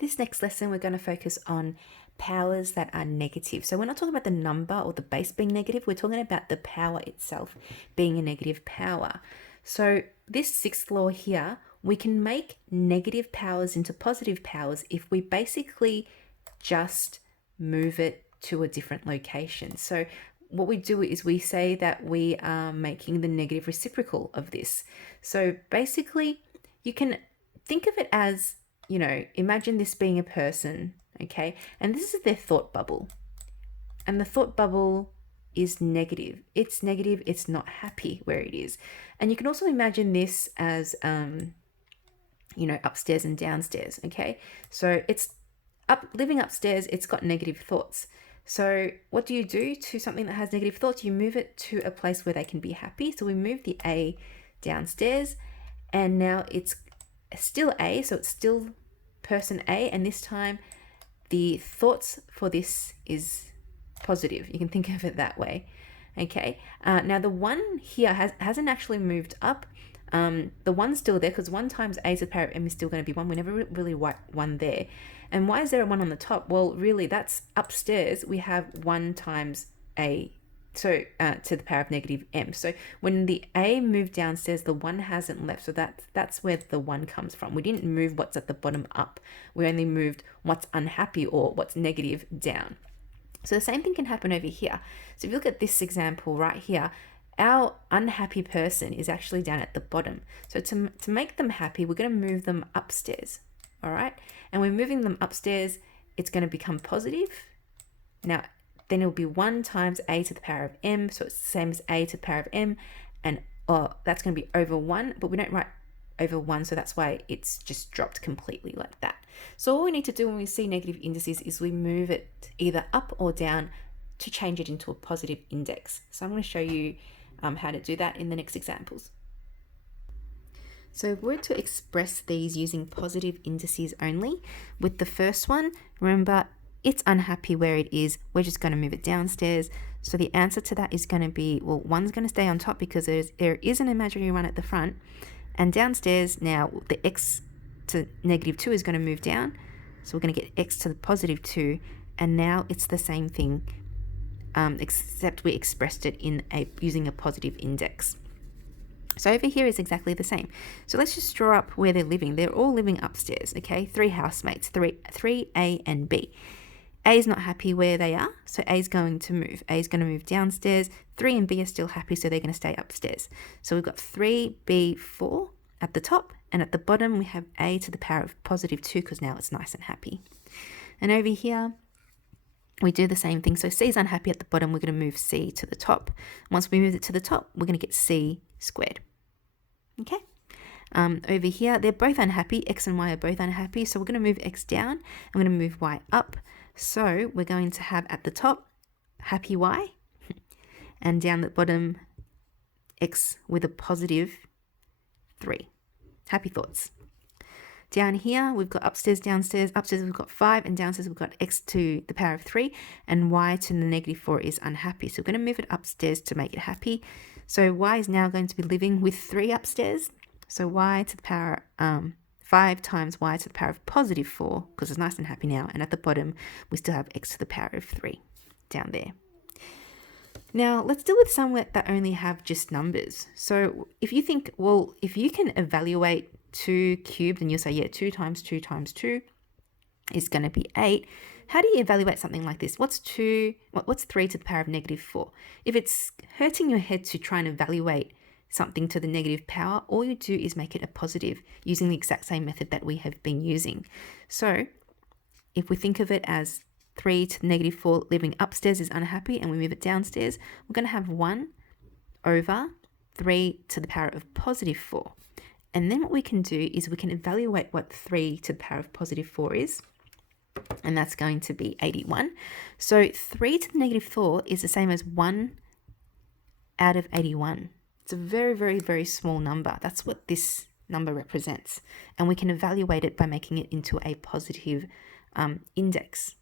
This next lesson, we're going to focus on powers that are negative. So we're not talking about the number or the base being negative. We're talking about the power itself being a negative power. So this sixth law here, we can make negative powers into positive powers if we basically just move it to a different location. So what we do is we say that we are making the negative reciprocal of this. So basically, you can think of it as, imagine this being a person, okay? And this is their thought bubble. And the thought bubble is negative. It's negative. It's not happy where it is. And you can also imagine this as, upstairs and downstairs, okay? So it's living upstairs, it's got negative thoughts. So what do you do to something that has negative thoughts? You move it to a place where they can be happy. So we move the A downstairs, and now it's still A, so it's still person A, and this time the thoughts for this is positive. You can think of it that way. Okay. Now the one here hasn't actually moved up. The one's still there because 1 times A to the power of M is still going to be 1. We never really write 1 there. And why is there a 1 on the top? Well, really, that's upstairs. We have 1 times A, so to the power of negative M. So when the A moved downstairs, the 1 hasn't left. So that's where the 1 comes from. We didn't move what's at the bottom up. We only moved what's unhappy or what's negative down. So the same thing can happen over here. So if you look at this example right here, our unhappy person is actually down at the bottom. So to make them happy, we're going to move them upstairs. All right. And we're moving them upstairs. It's going to become positive. Now, then it'll be 1 times A to the power of M. So it's the same as A to the power of M. And that's going to be over 1, but we don't write over 1. So that's why it's just dropped completely like that. So all we need to do when we see negative indices is we move it either up or down to change it into a positive index. So I'm going to show you how to do that in the next examples. So if we're to express these using positive indices only, with the first one, remember it's unhappy where it is, we're just going to move it downstairs. So the answer to that is going to be, well, 1's going to stay on top because there is an imaginary 1 at the front, and downstairs now the x to negative 2 is going to move down. So we're going to get x to the positive 2, and now it's the same thing, except we expressed it using a positive index. So over here is exactly the same. So let's just draw up where they're living. They're all living upstairs, okay? 3 housemates, 3 A and B. A is not happy where they are, so A is going to move. A is going to move downstairs. 3 and B are still happy, so they're going to stay upstairs. So we've got 3, B, 4 at the top, and at the bottom we have A to the power of positive 2 because now it's nice and happy. And over here, we do the same thing. So C is unhappy at the bottom. We're going to move C to the top. Once we move it to the top, we're going to get C squared. Okay. Over here, they're both unhappy. X and Y are both unhappy. So we're going to move X down. I'm going to move Y up. So we're going to have at the top, happy Y. And down the bottom, X with a positive 3. Happy thoughts. Down here, we've got upstairs, downstairs. Upstairs, we've got 5, and downstairs, we've got x to the power of 3, and y to the negative 4 is unhappy. So we're going to move it upstairs to make it happy. So y is now going to be living with 3 upstairs. So y to the power 5 times y to the power of positive 4, because it's nice and happy now. And at the bottom, we still have x to the power of 3 down there. Now, let's deal with some that only have just numbers. So if you think, well, if you can evaluate 2 cubed, and you'll say, yeah, 2 times 2 times 2 is going to be 8. How do you evaluate something like this? What's 3 to the power of negative 4? If it's hurting your head to try and evaluate something to the negative power, all you do is make it a positive using the exact same method that we have been using. So if we think of it as 3 to the negative 4 living upstairs is unhappy, and we move it downstairs, we're going to have 1 over 3 to the power of positive 4. And then what we can do is we can evaluate what 3 to the power of positive 4 is, and that's going to be 81. So 3 to the negative 4 is the same as 1 out of 81. It's a very, very, very small number. That's what this number represents. And we can evaluate it by making it into a positive index,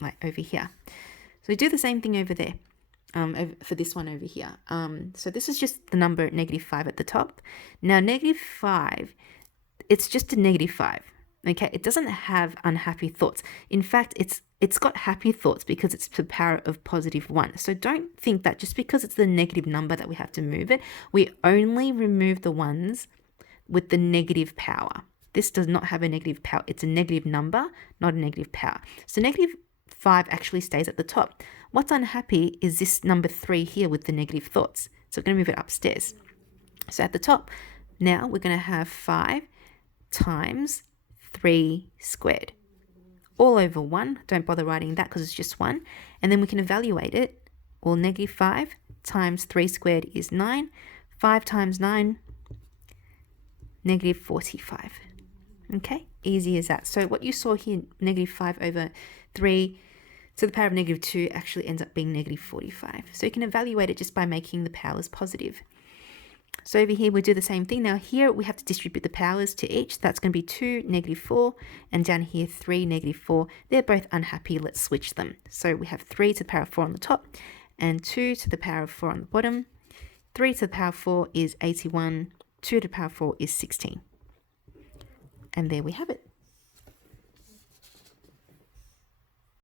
like over here. So we do the same thing over there. For this one over here. So this is just the number negative 5 at the top. Now negative 5, it's just a negative 5. Okay, it doesn't have unhappy thoughts. In fact, it's got happy thoughts because it's the power of +1. So don't think that just because it's the negative number that we have to move it. We only remove the ones with the negative power. This does not have a negative power. It's a negative number, not a negative power. So -5 actually stays at the top. What's unhappy is this number 3 here with the negative thoughts. So we're going to move it upstairs. So at the top, now we're going to have 5 times 3 squared. All over 1. Don't bother writing that because it's just 1. And then we can evaluate it. Well, -5 times 3 squared is 9. 5 times 9, -45. Okay, easy as that. So what you saw here, -5 over 3 to the power of -2 actually ends up being -45. So you can evaluate it just by making the powers positive. So over here, we do the same thing. Now here, we have to distribute the powers to each. That's going to be 2, -4, and down here, 3, -4. They're both unhappy. Let's switch them. So we have 3 to the power of 4 on the top, and 2 to the power of 4 on the bottom. 3 to the power of 4 is 81. 2 to the power of 4 is 16. And there we have it.